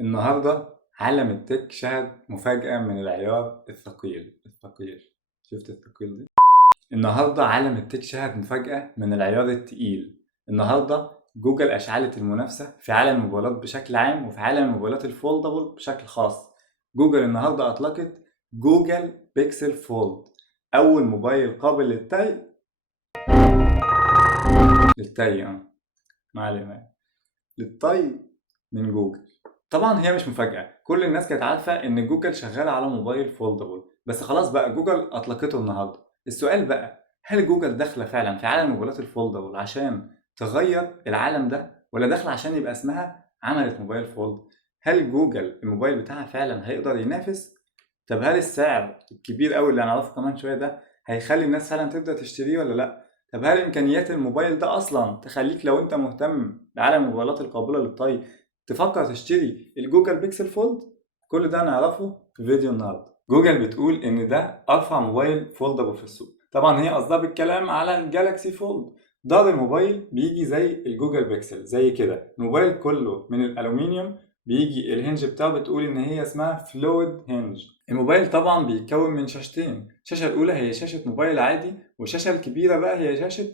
النهاردة عالم التك شهد مفاجأة من العيار الثقيل. شفت الثقيل دي؟ النهاردة عالم التك شهد مفاجأة من العيار التقيل. النهاردة جوجل أشعلت المنافسة في عالم الموبايلات بشكل عام وفي عالم الموبايلات الفولدبل بشكل خاص. جوجل النهاردة أطلقت جوجل بيكسل فولد، أول موبايل قابل للطي من جوجل. طبعا هي مش مفاجأة، كل الناس كانت عارفة ان جوجل شغالة على موبايل فولدبل، بس خلاص بقى جوجل اطلقته النهاردة. السؤال بقى، هل جوجل داخلة فعلا في عالم الموبايلات الفولدبل عشان تغير العالم ده، ولا داخلة عشان يبقى اسمها عملت موبايل فولد؟ هل جوجل الموبايل بتاعها فعلا هيقدر ينافس؟ طب هل السعر الكبير قوي اللي هنعرفه كمان شوية ده هيخلي الناس فعلا تبدأ تشتريه ولا لا؟ طب هل امكانيات الموبايل ده اصلا تخليك لو انت مهتم بعالم الموبايلات القابلة للطي تفكر تشتري الجوجل بيكسل فولد؟ كل ده نعرفه في فيديو النهارده. جوجل بتقول ان ده ارفع موبايل فولدبل في السوق. طبعا هي قصدها بالكلام على الجالاكسي فولد. ظهر الموبايل بيجي زي الجوجل بيكسل، زي كده الموبايل كله من الالومنيوم، بيجي الهنج بتاعه بتقول ان هي اسمها فلويد هنج. الموبايل طبعا بيتكون من شاشتين، الشاشه الاولى هي شاشه موبايل عادي، والشاشه الكبيره بقى هي شاشه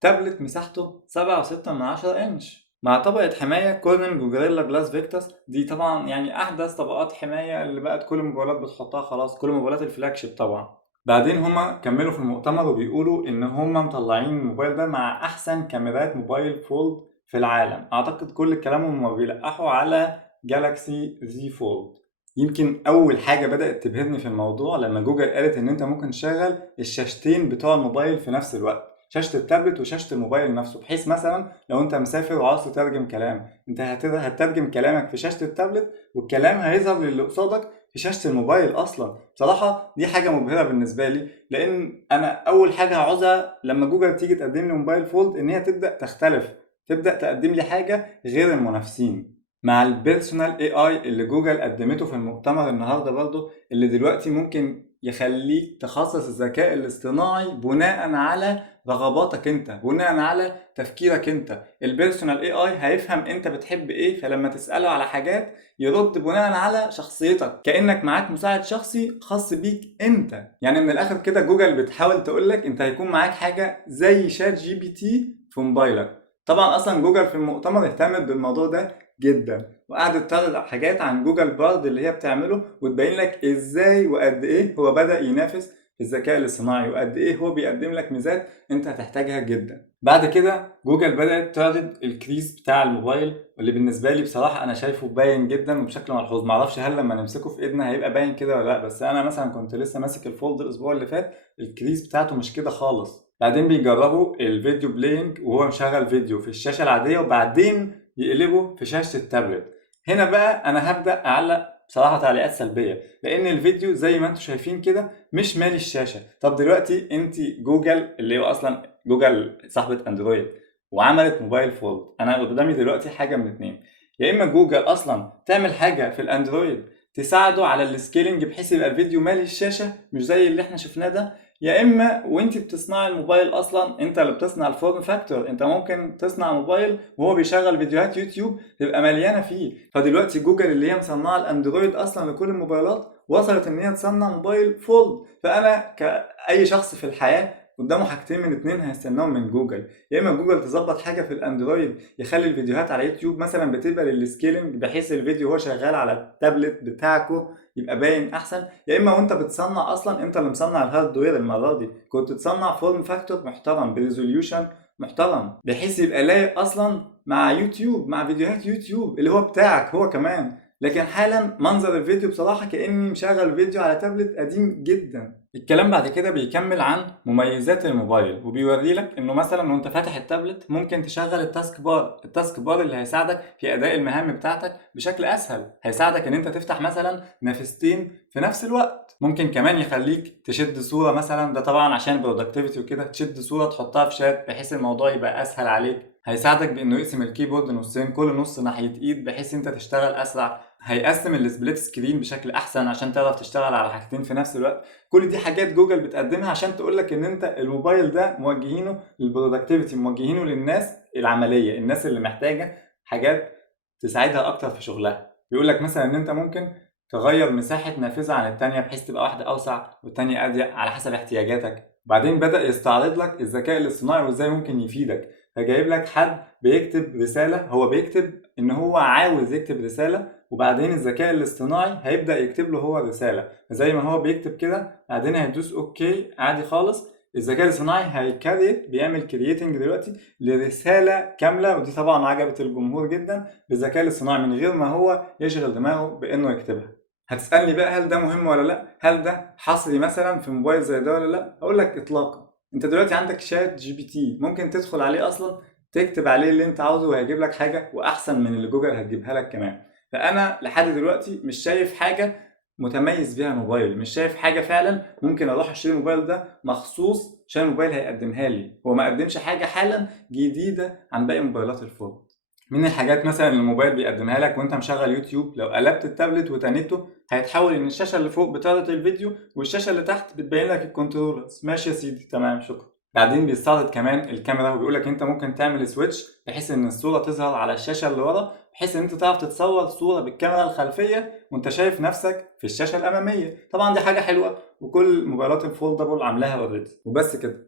تابلت مساحته 7.6 انش مع طبقة حماية كورنينج وجوريلا جلاس فيكتاس. دي طبعا يعني أحدث طبقات حماية اللي بقت كل الموبايلات بتحطها خلاص، كل موبايلات الفلاج شيب طبعا. بعدين هما كملوا في المؤتمر وبيقولوا إن هما مطلعين الموبايل ده مع أحسن كاميرات موبايل فولد في العالم. أعتقد كل كلامهم هما بيلقحوا على جالاكسي زي فولد. يمكن أول حاجة بدأت تبهرني في الموضوع لما جوجل قالت إن أنت ممكن تشغل الشاشتين بتوع الموبايل في نفس الوقت، شاشة التابلت وشاشة الموبايل نفسه، بحيث مثلا لو انت مسافر وعاوز تترجم كلام، انت هتترجم كلامك في شاشة التابلت والكلام هيظهر للي قصادك في شاشة الموبايل اصلا. بصراحة دي حاجة مبهرة بالنسبة لي، لان انا اول حاجة هعوزها لما جوجل تيجي تقدم لي موبايل فولد ان هي تبدأ تختلف، تبدأ تقدم لي حاجة غير المنافسين. مع البيرسونال اي اي اللي جوجل قدمته في المؤتمر النهارده برضه، اللي دلوقتي ممكن يخليك تخصص الذكاء الاصطناعي بناء على رغباتك انت، بناء على تفكيرك انت. البيرسونال اي اي هيفهم انت بتحب ايه، فلما تسأله على حاجات يرد بناء على شخصيتك، كأنك معاك مساعد شخصي خاص بيك انت. يعني من الاخر كده جوجل بتحاول تقولك انت هيكون معاك حاجة زي شات جي بي تي في موبايلك. طبعا اصلا جوجل في المؤتمر اهتمت بالموضوع ده جدا، وقعدت تعرض حاجات عن جوجل بارد اللي هي بتعمله، وتبين لك ازاي وقد ايه هو بدأ ينافس في الذكاء الاصطناعي، وقد ايه هو بيقدم لك ميزات انت هتحتاجها جدا. بعد كده جوجل بدأت تعرض الكريس بتاع الموبايل، واللي بالنسبة لي بصراحة انا شايفه باين جدا وبشكل ملحوظ. معرفش هل لما نمسكه في ايدنا هيبقى باين كده ولا لا، بس انا مثلا كنت لسه ماسك الفولد الاسبوع اللي فات، الكريس بتاعته مش كده خالص. بعدين بيجربوا الفيديو بلاينج وهو مشغل فيديو في الشاشة العادية، وبعدين يقلبه في شاشة التابلت. هنا بقى انا هبدأ اعلق بصراحة تعليقات سلبية، لان الفيديو زي ما انتم شايفين كده مش مالي الشاشة. طب دلوقتي انت جوجل اللي هو اصلا جوجل صاحبة اندرويد وعملت موبايل فولد، انا قدامي دلوقتي حاجة من اتنين: يا اما جوجل اصلا تعمل حاجة في الاندرويد تساعده على السكيلينج بحيث يبقى الفيديو مالي الشاشة مش زي اللي احنا شفناه ده، يا اما وانت بتصنع الموبايل اصلا انت اللي بتصنع الفورم فاكتور، انت ممكن تصنع موبايل وهو بيشغل فيديوهات يوتيوب تبقى مليانه فيه. فدلوقتي جوجل اللي هي مصنعه الاندرويد اصلا لكل الموبايلات وصلت ان هي تصنع موبايل فولد. فانا كاي شخص في الحياه قدامه حاجتين من اتنين هيستناهم من جوجل: يا اما جوجل تظبط حاجه في الاندرويد يخلي الفيديوهات على يوتيوب مثلا بتبقى للسكيلينج بحيث الفيديو هو شغال على التابلت بتاعكو يبقى باين احسن، يا اما وانت بتصنع اصلا انت اللي مصنع الهاردوير المره دي كنت تصنع فورم فاكتور محترم بريزوليوشن محترم بحيث يبقى لايق اصلا مع يوتيوب، مع فيديوهات يوتيوب اللي هو بتاعك هو كمان. لكن حالا منظر الفيديو بصراحة كأني مشغل فيديو على تابلت قديم جدا. الكلام بعد كده بيكمل عن مميزات الموبايل، وبيوري لك انه مثلا وانت فاتح التابلت ممكن تشغل التاسك بار اللي هيساعدك في اداء المهام بتاعتك بشكل اسهل، هيساعدك ان انت تفتح مثلا نافذتين في نفس الوقت. ممكن كمان يخليك تشد صورة مثلا، ده طبعا عشان برودكتيفيتي وكده، تشد صورة تحطها في شات بحيث الموضوع يبقى اسهل عليك. هيساعدك بانه يقسم الكيبورد نصين، كل نص ناحية ايد بحيث انت تشتغل اسرع. هيقسم السبليت سكرين بشكل احسن عشان تعرف تشتغل على حاجتين في نفس الوقت. كل دي حاجات جوجل بتقدمها عشان تقولك ان انت الموبايل ده موجهينه للبرودكتيفيتي، موجهينه للناس العملية، الناس اللي محتاجة حاجات تساعدها اكتر في شغلها. بيقول لك مثلا ان انت ممكن تغير مساحة نافذة عن التانية بحيث تبقى واحدة اوسع والتانية اضيق على حسب احتياجاتك. وبعدين بدأ يستعرض لك الذكاء الاصطناعي وازاي ممكن يفيدك. فجايب لك حد بيكتب رسالة، هو بيكتب ان هو عاوز يكتب رسالة، وبعدين الذكاء الاصطناعي هيبدأ يكتب له هو رسالة. فزي ما هو بيكتب كده بعدين هيدوس اوكي عادي خالص، الذكاء الاصطناعي هيكريت، بيعمل كرييتنج دلوقتي لرسالة كاملة. ودي طبعا عجبت الجمهور جدا بالذكاء الاصطناعي من غير ما هو يشغل دماغه بانه يكتبها. هتسألني بقى هل ده مهم ولا لا؟ هل ده حصري مثلا في موبايل زي ده ولا لا؟ اقول لك اطلاقا. انت دلوقتي عندك شات جي بي تي ممكن تدخل عليه اصلا تكتب عليه اللي انت عاوزه وهيجيب لك حاجة واحسن من اللي جوجل هتجيبها لك كمان. فانا لحد دلوقتي مش شايف حاجة متميز بيها الموبايل، مش شايف حاجة فعلا ممكن اروح اشتري الموبايل ده مخصوص عشان الموبايل هيقدمها لي. هو ما قدمش حاجة حالا جديدة عن باقي موبايلات الفولد. من الحاجات مثلا اللي الموبايل بيقدمها لك وانت مشغل يوتيوب، لو قلبت التابلت وتنيته هيتحول ان الشاشه اللي فوق بتعرض الفيديو والشاشه اللي تحت بتبين لك الكنترولرز. ماشي يا سيدي، تمام، شكرا. بعدين بيستعرض كمان الكاميرا وبيقول لك انت ممكن تعمل سويتش بحيث ان الصوره تظهر على الشاشه اللي ورا، بحيث ان انت تعرف تتصور صوره بالكاميرا الخلفيه وانت شايف نفسك في الشاشه الاماميه. طبعا دي حاجه حلوه وكل موبايلات الفولدبل عاملاها اوريدي. وبس كده؟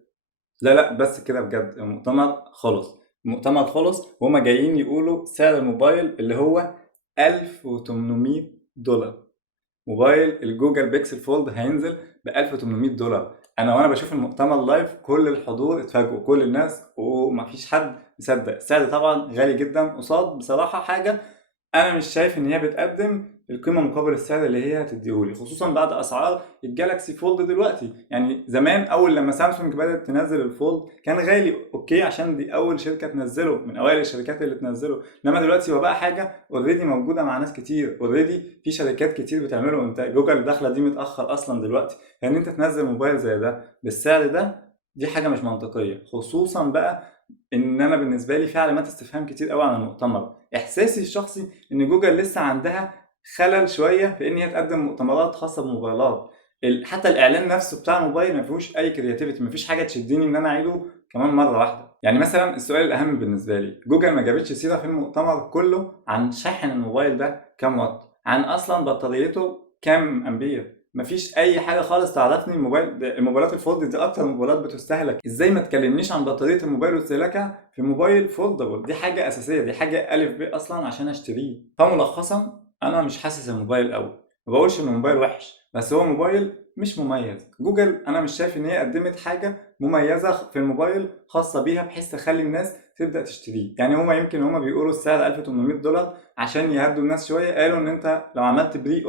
لا بس كده بجد، المؤتمر خلص وهما جايين يقولوا سعر الموبايل اللي هو $1800. موبايل الجوجل بيكسل فولد هينزل ب $1800. وانا بشوف المؤتمر لايف كل الحضور اتفاجئوا، كل الناس ومفيش حد مصدق. السعر طبعا غالي جدا قصاد بصراحة حاجة انا مش شايف ان هي بتقدم القيمه مقابل السعر اللي هي هتديهولي، خصوصا بعد اسعار الجالاكسي فولد دلوقتي. يعني زمان اول لما سامسونج بدات تنزل الفولد كان غالي، اوكي، عشان دي اول شركه تنزله من اوائل الشركات اللي تنزله. انما دلوقتي هو بقى حاجه اوريدي موجوده مع ناس كتير، اوريدي في شركات كتير بتعمله. انت جوجل داخله دي متاخر اصلا دلوقتي، يعني انت تنزل موبايل زي ده بالسعر ده دي حاجه مش منطقيه. خصوصا بقى ان انا بالنسبه لي في علامات استفهام كتير قوي عن المؤتمر. احساسي الشخصي ان جوجل لسه عندها خلل شويه في ان هي تقدم مؤتمرات خاصه بموبايلات. حتى الاعلان نفسه بتاع الموبايل ما فيهوش اي كرياتيفيتي، ما فيش حاجه تشدني ان انا اعيده كمان مره واحده. يعني مثلا السؤال الاهم بالنسبه لي، جوجل ما جابتش سيره في المؤتمر كله عن شاحن الموبايل ده كام واط، عن اصلا بطاريته كام امبير. مفيش اي حاجه خالص تعرفني الموبايلات الفولد دي اكتر موبايلات بتستهلك. ازاي ما تكلمنيش عن بطاريه الموبايل واستهلاكها في موبايل فولدبل؟ دي حاجه اساسيه، دي حاجه الف ب اصلا عشان اشتريه. فملخصا انا مش حاسس الموبايل قوي، ما بقولش ان الموبايل وحش، بس هو موبايل مش مميز. جوجل انا مش شايف ان هي قدمت حاجه مميزه في الموبايل خاصه بيها بحيث تخلي الناس تبدا تشتريه. يعني يمكن بيقولوا السعر $1800 عشان يهدوا الناس شويه. قالوا ان انت لو عملت بري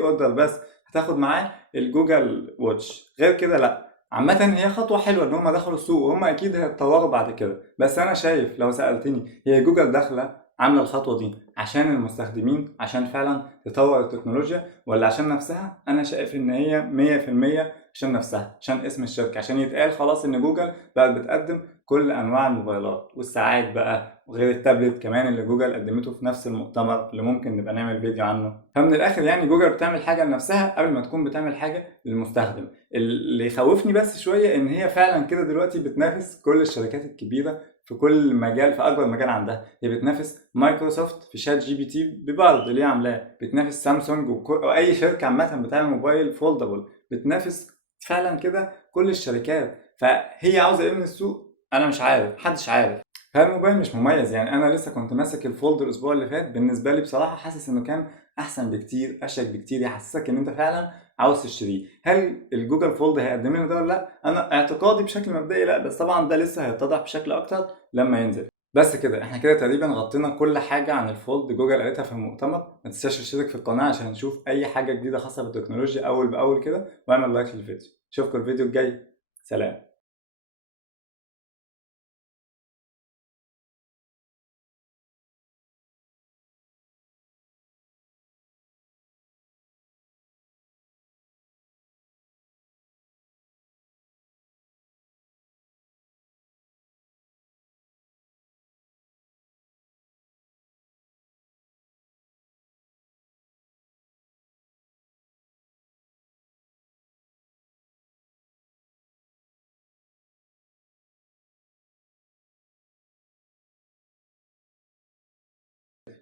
اوردر بس هتاخد معاه الجوجل واتش، غير كده لا. عامة هي خطوة حلوة ان هم دخلوا السوق وهم اكيد هيتطوروا بعد كده. بس انا شايف لو سألتني هي جوجل داخلة عاملة الخطوة دي عشان المستخدمين، عشان فعلا تطور التكنولوجيا، ولا عشان نفسها؟ انا شايف ان هي 100% عشان نفسها، عشان اسم الشركة، عشان يتقال خلاص ان جوجل بقت بتقدم كل انواع الموبايلات والساعات بقى، وغير التابلت كمان اللي جوجل قدمته في نفس المؤتمر اللي ممكن نبقى نعمل فيديو عنه. فمن الاخر يعني جوجل بتعمل حاجه لنفسها قبل ما تكون بتعمل حاجه للمستخدم. اللي يخوفني بس شويه ان هي فعلا كده دلوقتي بتنافس كل الشركات الكبيره في كل مجال، في اكبر مجال عندها. هي بتنافس مايكروسوفت في شات جي بي تي ببعض اللي هي عاملاه، بتنافس سامسونج واي شركه عامه بتعمل موبايل فولدبل، بتنافس فعلا كده كل الشركات. فهي عاوزه ايه من السوق؟ انا مش عارف، محدش عارف. فالموبايل مش مميز. يعني انا لسه كنت ماسك الفولد الاسبوع اللي فات، بالنسبه لي بصراحه حاسس انه كان احسن بكتير، اشيك بكتير، يحسسك ان انت فعلا عاوز تشتريه. هل الجوجل فولد هيقدم لنا ده ولا لا؟ انا اعتقادي بشكل مبدئي لا، بس طبعا ده لسه هيتضح بشكل اكتر لما ينزل. بس كده احنا كده تقريبا غطينا كل حاجه عن الفولد جوجل قالتها في المؤتمر. ما تنساش تشترك في القناه عشان نشوف اي حاجه جديده خاصه بالتكنولوجيا اول باول كده، واعمل لايك للفيديو. اشوفكم الفيديو الجاي، سلام.